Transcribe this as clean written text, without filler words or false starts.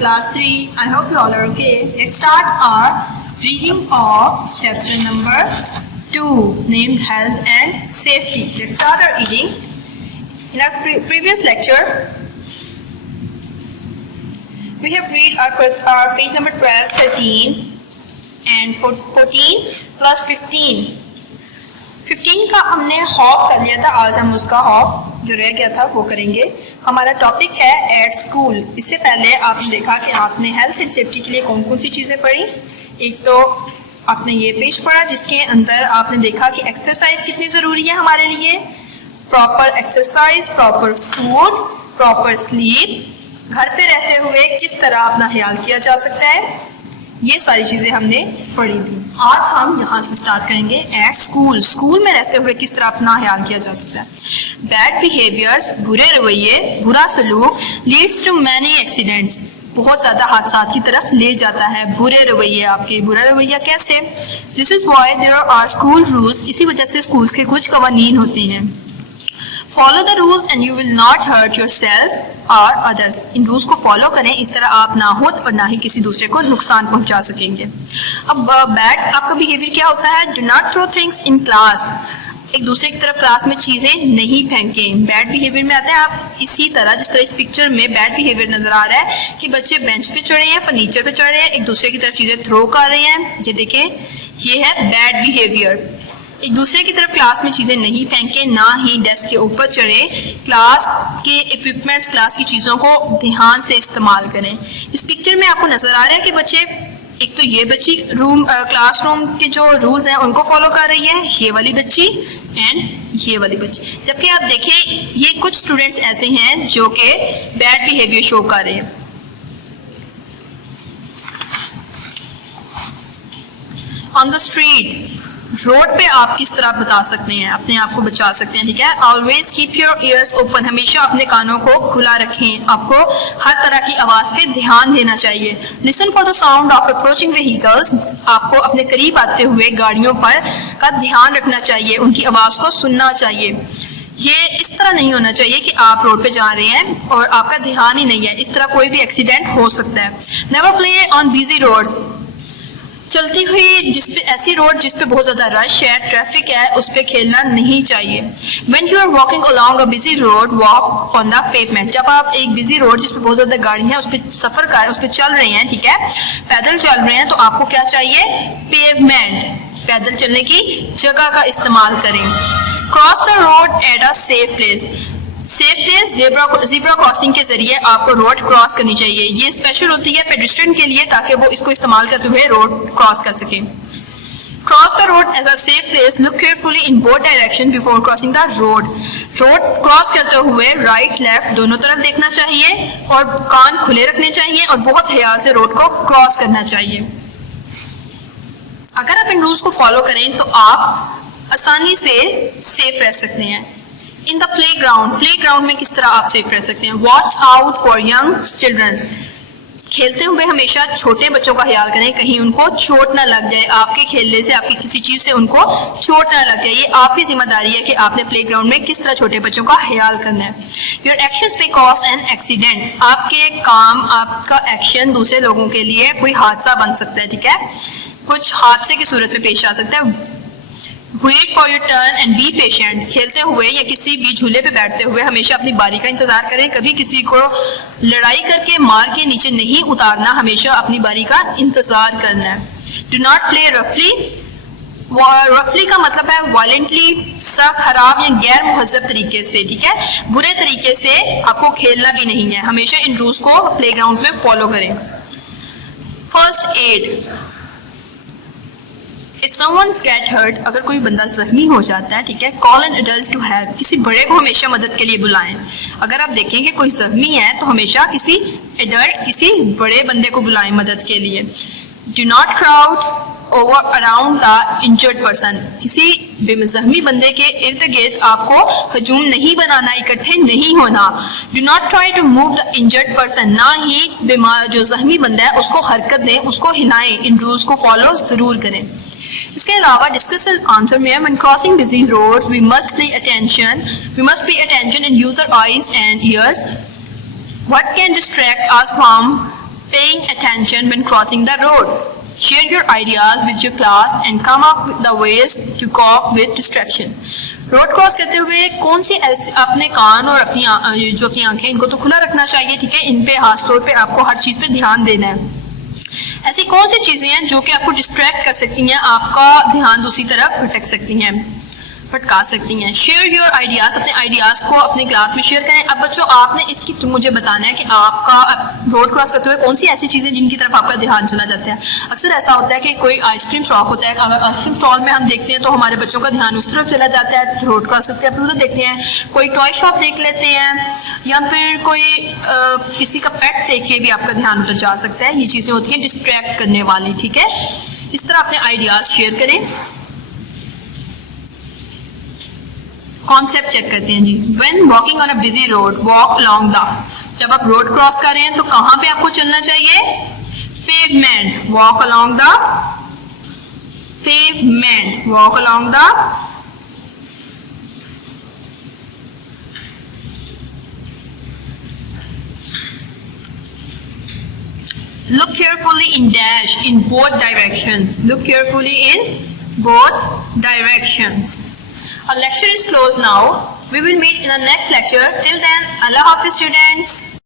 class 3. I hope you all are okay. Let's start our reading of chapter number 2 named Health and Safety. Let's start our reading. In our previous lecture, we have read our page number 12, 13 and 14 plus 15. 15 का हमने hop कर लिया था, आज हम उसका hop जो रह गया था वो करेंगे। हमारा टॉपिक है एट स्कूल। इससे पहले आपने देखा कि आपने हेल्थ एंड सेफ्टी के लिए कौन कौन सी चीज़ें पढ़ी। एक तो आपने ये पेज पढ़ा जिसके अंदर आपने देखा कि एक्सरसाइज कितनी ज़रूरी है हमारे लिए, proper exercise, proper food, proper sleep, घर पे रहते हुए किस तरह अपना ख्याल किया जा सकता है, ये सारी चीज़ें हमने पढ़ी थी। आज हम यहाँ से स्टार्ट करेंगे एट स्कूल। स्कूल में रहते हुए किस तरह अपना ख्याल किया जा सकता है। बैड बिहेवियर्स, बुरे रवैये, बुरा सलूक लीड्स टू मैनी एक्सीडेंट्स, बहुत ज़्यादा हादसा की तरफ ले जाता है बुरे रवैये आपके। बुरा रवैया कैसे? This is why there are school rules, इसी वजह से स्कूल के कुछ कवानीन होते हैं। Follow the rules and you will not hurt yourself और अदर्स, इन रूल्स को फॉलो करें, इस तरह आप ना हो और ना ही किसी दूसरे को नुकसान पहुंचा सकेंगे। अब बैड आपका बिहेवियर क्या होता है? Do not throw things in class, एक दूसरे की तरफ क्लास में चीज़ें नहीं फेंकें। बैड बिहेवियर में आता है आप इसी तरह, जिस तरह इस पिक्चर में बैड बिहेवियर नजर आ रहा है कि बच्चे बेंच पे चढ़े हैं, फर्नीचर पे चढ़ रहे हैं, एक दूसरे की तरफ चीज़ें थ्रो कर रहे हैं। ये देखें, ये है बैड बिहेवियर। एक दूसरे की तरफ क्लास में चीज़ें नहीं फेंकें, ना ही डेस्क के ऊपर चढ़े। क्लास के इक्विपमेंट्स, क्लास की चीज़ों को ध्यान से इस्तेमाल करें। इस पिक्चर में आपको नज़र आ रहा है कि बच्चे, एक तो ये बच्ची क्लासरूम के जो रूल्स हैं उनको फॉलो कर रही है, ये वाली बच्ची एंड ये वाली बच्ची। जबकि आप देखें ये कुछ स्टूडेंट्स ऐसे हैं जो कि बैड बिहेवियर शो कर रहे हैं। ऑन द स्ट्रीट, रोड पे आप किस तरह बता सकते हैं, अपने आप को बचा सकते हैं, ठीक है। Always keep your ears open, हमेशा अपने कानों को खुला रखें, आपको हर तरह की आवाज़ पे ध्यान देना चाहिए। Listen for the sound of approaching vehicles, आपको अपने करीब आते हुए गाड़ियों पर का ध्यान रखना चाहिए, उनकी आवाज़ को सुनना चाहिए। ये इस तरह नहीं होना चाहिए कि आप रोड पे जा रहे हैं और आपका ध्यान ही नहीं है, इस तरह कोई भी एक्सीडेंट हो सकता है। Never play on busy roads, चलती हुई जिसपे ऐसी रोड जिस पे बहुत ज़्यादा रश है, ट्रैफिक है, उस पे खेलना नहीं चाहिए। When you are walking along a busy road, walk on the pavement, जब आप एक बिजी रोड जिस पे बहुत ज़्यादा गाड़ी है उस पे सफ़र कर, उस पे चल रहे हैं, ठीक है, पैदल चल रहे हैं, तो आपको क्या चाहिए? पेवमेंट, पैदल चलने की जगह का इस्तेमाल करें। Cross the road at a safe place, safe place zebra crossing के जरिए आपको रोड क्रॉस करनी चाहिए। ये स्पेशल होती है पेडेस्ट्रियन के लिए, ताकि वो इसको इस्तेमाल करते हुए रोड क्रॉस कर सकें। Cross the road as a safe place, look carefully in both direction before crossing the road, road cross करते हुए राइट लेफ्ट दोनों तरफ देखना चाहिए और कान खुले रखने चाहिए और बहुत ख्याल से रोड को क्रॉस करना चाहिए। अगर आप इन रूल्स को फॉलो करें तो आप आसानी से सेफ रह सकते हैं। इन द प्लेग्राउंड, प्लेग्राउंड में किस तरह आप सेफ रह सकते हैं? Watch out for young children, खेलते हुए हमेशा छोटे बच्चों का ख्याल करें, कहीं उनको चोट ना लग जाए, आपके खेलने से, आपकी किसी चीज़ से उनको चोट ना लग जाए। ये आपकी जिम्मेदारी है कि आपने प्लेग्राउंड में किस तरह छोटे बच्चों का ख्याल करना है। Your actions may cause an accident, आपके काम, आपका एक्शन दूसरे लोगों के लिए कोई हादसा बन सकता है, ठीक है, कुछ हादसे की सूरत में पेश आ सकता है। Wait for your turn and be patient, खेलते हुए या किसी भी झूले पे बैठते हुए हमेशा अपनी बारी का इंतजार करें, कभी किसी को लड़ाई करके मार के नीचे नहीं उतारना, हमेशा अपनी बारी का इंतजार करना है। डू नॉट प्ले रफली, रफली का मतलब है वायलेंटली, सख्त, खराब या गैर मुहज़्ज़ब तरीके से, ठीक है, बुरे तरीके से आपको खेलना भी नहीं है। हमेशा इन रूल्स को प्लेग्राउंड में फॉलो करें। First aid, If someone's get hurt, अगर कोई बंदा जख्मी हो जाता है, ठीक है, call an adult to help, किसी बड़े को हमेशा मदद के लिए बुलाएं। अगर आप देखें कि कोई जख्मी है तो हमेशा किसी एडल्ट, किसी बड़े बंदे को बुलाएं मदद के लिए। Do not crowd over around the injured person, किसी जख्मी बंदे के इर्द गिर्द आपको हजूम नहीं बनाना, इकट्ठे नहीं होना। Do not try to move the injured person, ना ही बीमार जो जख्मी बंदा है उसको हरकत दें, उसको हिलाएं। इन रूल्स को फॉलो ज़रूर करें। इसके अलावा डिस्कस एंड आंसर में when crossing busy roads we must pay attention and use our eyes and ears what can distract us from paying attention when crossing the road. Share your ideas with your class and come up with the ways to cope with distraction. Road cross करते हुए कौन सी ऐसे अपने कान और अपनी जो अपनी आंखें इनको तो खुला रखना चाहिए, ठीक है, इन पे खास तौर पे आपको हर चीज पे ध्यान देना है। ऐसी कौन सी चीजें हैं जो कि आपको डिस्ट्रैक्ट कर सकती हैं, आपका ध्यान दूसरी तरफ भटका सकती हैं। शेयर योर आइडियाज, अपने आइडियाज को अपने क्लास में शेयर करें। अब बच्चों आपने इसकी मुझे बताना है कि आपका रोड क्रॉस करते हुए कौन सी ऐसी चीजें जिनकी तरफ आपका ध्यान चला जाता है। अक्सर ऐसा होता है कि कोई आइसक्रीम शॉप होता है, अगर आइसक्रीम स्टॉल में हम देखते हैं तो हमारे बच्चों का ध्यान उस तरफ चला जाता है, रोड क्रॉस करते हैं उधर देखते हैं, कोई टॉय शॉप देख लेते हैं या फिर कोई किसी का पेट देख के भी आपका ध्यान उधर जा सकता है। ये चीजें होती हैं डिस्ट्रैक्ट करने वाली, ठीक है। इस तरह अपने आइडियाज शेयर करें। कॉन्सेप्ट चेक करते हैं जी। When walking on a busy road, walk along the, जब आप रोड क्रॉस कर रहे हैं तो कहां पे आपको चलना चाहिए? Pavement. Walk along the pavement. Walk along the look carefully in dash in both directions. Look carefully in both directions. Our lecture is closed now. We will meet in our next lecture. Till then, Allah Hafiz students.